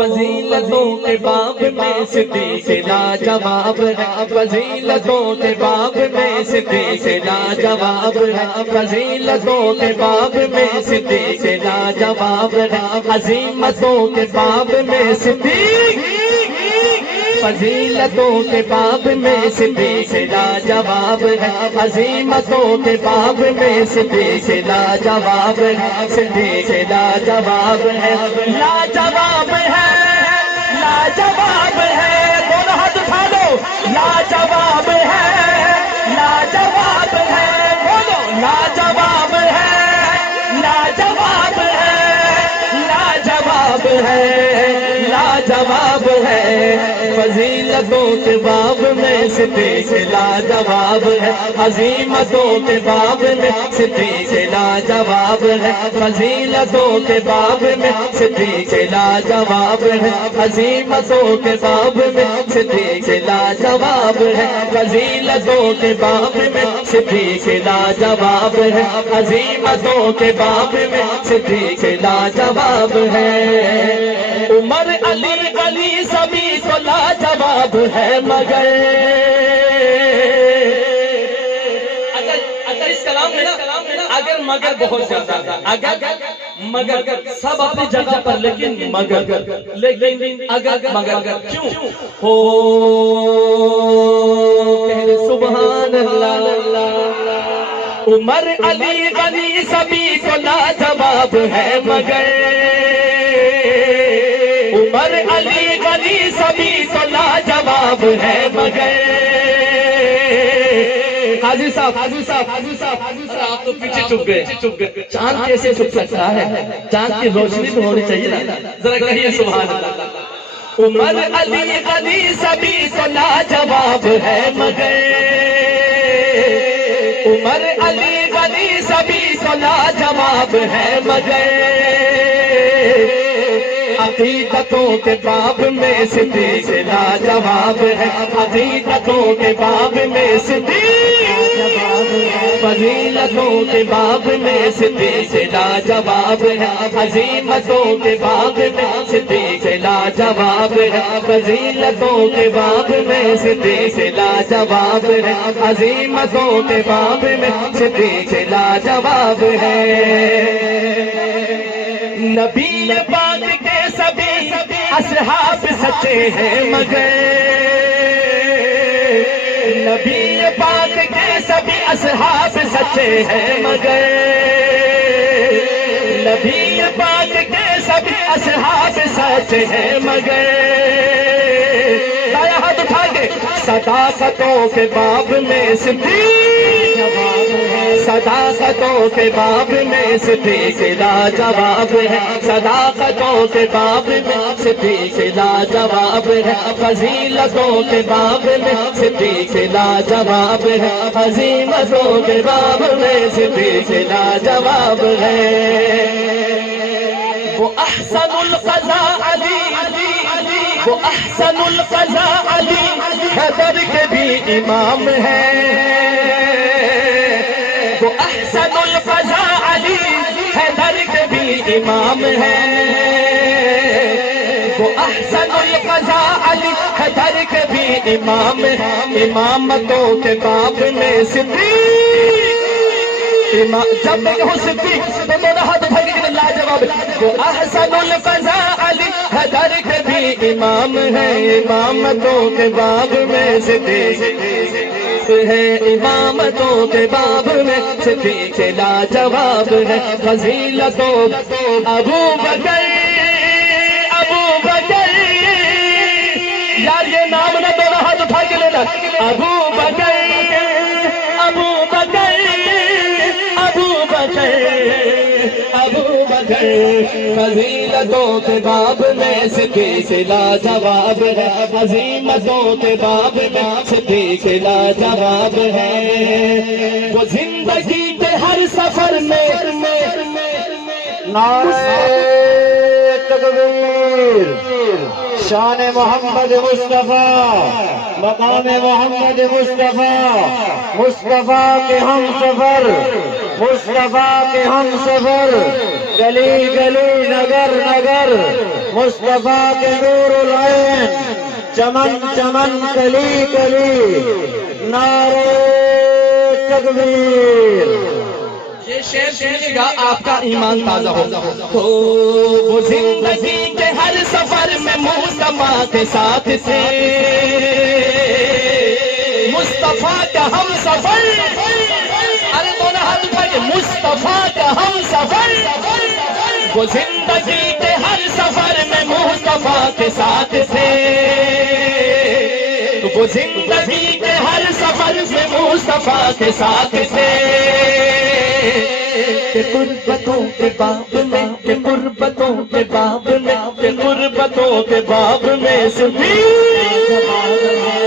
فضیلتوں کے باب میں صدیق لاجواب ہے، فضیلتوں کے باب میں صدیق لاجواب ہے، فضیلتوں کے باب میں صدیق لاجواب ہے، عظیمتوں کے باب میں صدیق، فضیلتوں کے باب میں صدیق لاجواب ہے، عظیمتوں کے باب میں صدیق لاجواب ہے، صدیق لاجواب ہے، لاجواب ہے، لاجواب ہے، دونوں ہاتھ اٹھا لو، لاجواب ہے، لاجواب ہے، بولو لاجواب ہے، لاجواب ہے، لاجواب ہے، لاجواب ہے، فضیلتوں کے باب میں صدیق لاجواب ہے، عظیمتوں کے باب میں صدیق لاجواب ہے، فضیلتوں کے باب میں صدیق لاجواب ہے، عظیمتوں کے باب میں صدیق لاجواب ہے، فضیلتوں کے باب میں صدیق لاجواب ہے، عظیمتوں کے باب میں صدیق لاجواب ہے، عمر علی علی سبھی کو لاجواب ہے، مگر اگر اس کلام میں اگر مگر بہت زیادہ ہے، اگر مگر سب اپنی جگہ پر، لیکن مگر اگر مگر کیوں ہو سبحان اللہ، عمر علی علی سبھی کو لاجواب ہے، مگر عمر علی علی سبھی کو لاجواب ہے، مگر حاجی صاحب آپ تو پیچھے چھپ گئے، چاند کیسے چھپ سکتا ہے؟ چاند کی روشنی تو ہونی چاہیے نا، ذرا کہیے سبحان اللہ، عمر علی علی سبھی کو لاجواب ہے، مگر عمر علی علی سبھی کو لاجواب ہے، مگر عقیدتوں کے باب میں صدیق لاجواب ہے، عقیدتوں کے باب میں صدیق، فضیلتوں کے باب میں صدیق لاجواب ہے، عظیمتوں کے باب میں صدیق لاجواب ہے، فضیلتوں کے باب میں صدیق لاجواب ہے، عظیمتوں کے باب میں صدیق لاجواب ہے، نبی پاک کے سبھی اصحاب سچے ہیں، مگر نبی پاک کے سبھی اصحاب سچے ہیں، مگر نبی پاک کے سبھی اصحاب سچے ہیں، مگر دائیں ہاتھ اٹھا کے صداقتوں کے باب میں صدیق، صداقتوں کے باب میں صدیق لاجواب ہے، صداقتوں کے باب میں صدیق لاجواب ہے، فضیلتوں کے باب میں صدیق لاجواب ہے، عظیمتوں کے باب میں صدیق لاجواب ہے، وہ احسن القضاء علی، وہ احسن القضاء علی حیدر کے بھی امام ہے، وہ احسن القضاء علی حیدر کے بھی امام ہے، وہ احسن القضاء علی حیدر کے بھی امام ہے، امامتوں کے باب میں صدیق، جب میں کہوں صدیق تو دونوں ہاتھ اٹھا کے لاجواب، وہ احسن القضاء علی حیدر کے بھی امام ہے، امامتوں کے باب میں صدیق ہے، امامتوں کے باب میں صدیق لاجواب ہے، فضیلتوں ابو بکر، ابو بکر، یار یہ نام نہ دونوں ہاتھ اٹھا کے لینا، ابو بکر، ابو بکر، ابو بکر، ابو بکر، فضیلتوں کے باب میں صدیق لاجواب ہے، عظیمتوں کے باب میں صدیق لاجواب ہے، وہ زندگی کے ہر سفر میں نعرہ تکبیر، شان محمد مصطفیٰ، مقام محمد مصطفیٰ، مصطفیٰ کے ہم سفر، مصطفیٰ کے ہم سفر، گلی گلی نگر نگر مصطفیٰ کے نور العین چمن چمن کلی کلی نعرہ تکبیر. یہ شعر سنیے گا آپ کا ایمان تازہ ہوگا. تو وہ زندگی کے ہر سفر میں مصطفیٰ کے ساتھ تھے. مصطفیٰ کا ہم سفر، ارے دونوں ہاتھ اٹھا کے مصطفیٰ کا ہم سفر. وہ زندگی کے ہر سفر میں مصطفیٰ کے ساتھ تھے. وہ زندگی کے ہر سفر میں مصطفیٰ کے ساتھ تھے. کہ قربتوں کے باب میں، کہ قربتوں کے باب میں، کہ قربتوں کے باب میں صدیق،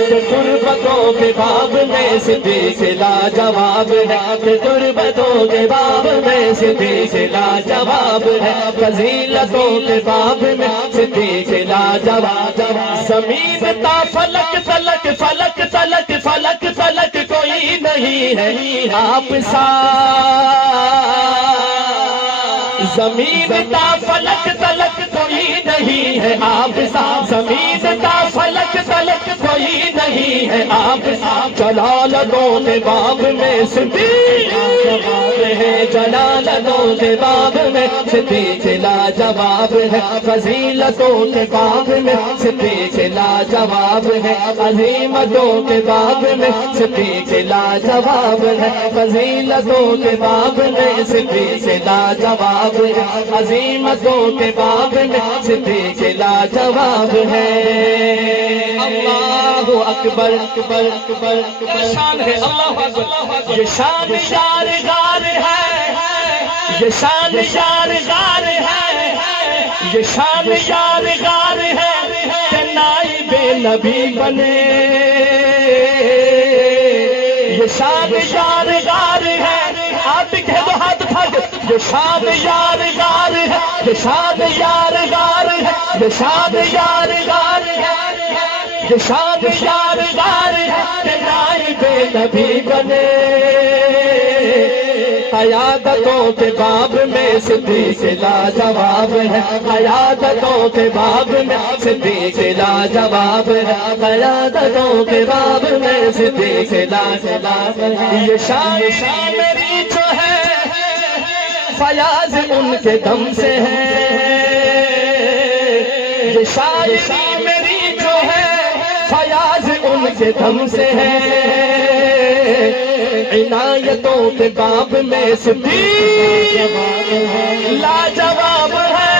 کہ قربتوں کے باب میں صدیق لاجواب ہے. کہ قربتوں کے باب میں صدیق لاجواب ہے. فضیلتوں کے باب میں صدیق لاجواب. زمین تا فلک تلک، فلک تلک، فلک تلک کوئی نہیں ہے آپ سا. زمین تا فلک تلک کوئی نہیں ہے آپ سا. زمین تا فلک تلک کوئی نہیں ہے آپ سا. جلالتوں کے باب میں صدیق ہے، جلالتوں کے باب میں صدیق لاجواب ہے. فضیلتوں کے باب میں صدیق لاجواب ہے. عظیمتوں کے باب میں صدیق لاجواب ہے. فضیلتوں کے باب میں صدیق لاجواب ہے. عظیمتوں کے باب میں صدیق لاجواب ہے. اللہ اکبر اکبر اکبر. شان ہے اللہ اکبر. یہ شان یار غار ہے، یہ شان یار غار ہے، یہ شان یار غار ہے کہ نائب نبی بنے. یہ شان یار غار ہے، آپ بھی کہہ دو ہاتھ اٹھا کے. یہ شان یار غار ہے، یہ شان یار غار ہے، یہ شان یار غار ہے، یہ شان یار غار ہے کہ نائب نبی بنے. عیادتوں کے باب میں صدیق لاجواب ہے. عیادتوں کے باب میں صدیق لاجواب ہے. عیادتوں کے باب میں صدیق لاجواب ہے. یہ شان میری جو ہے فیاض ان کے دم سے ہے. یہ شاعری میری جو ہے فیاض ان کے دم سے ہے. عنایتوں کے باب میں صدیق لاجواب ہے.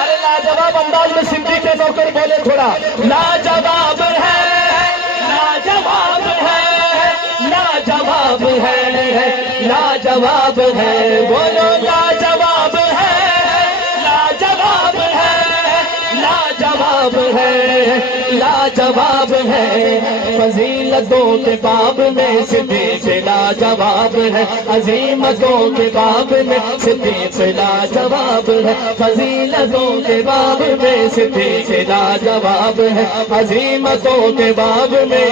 ارے لاجواب انداز میں صدیق کے نوکر بولے تھوڑا. لاجواب ہے، لاجواب ہے، لاجواب ہے، لاجواب ہے. بولو لاجواب ہے، لاجواب ہے، لاجواب ہے، لاجواب ہے. فضیلتوں کے باب میں صدیق لاجواب ہے. عظیمتوں کے باب میں صدیق لاجواب ہے. فضیلتوں کے باب میں صدیق لاجواب ہے. عظیمتوں کے باب میں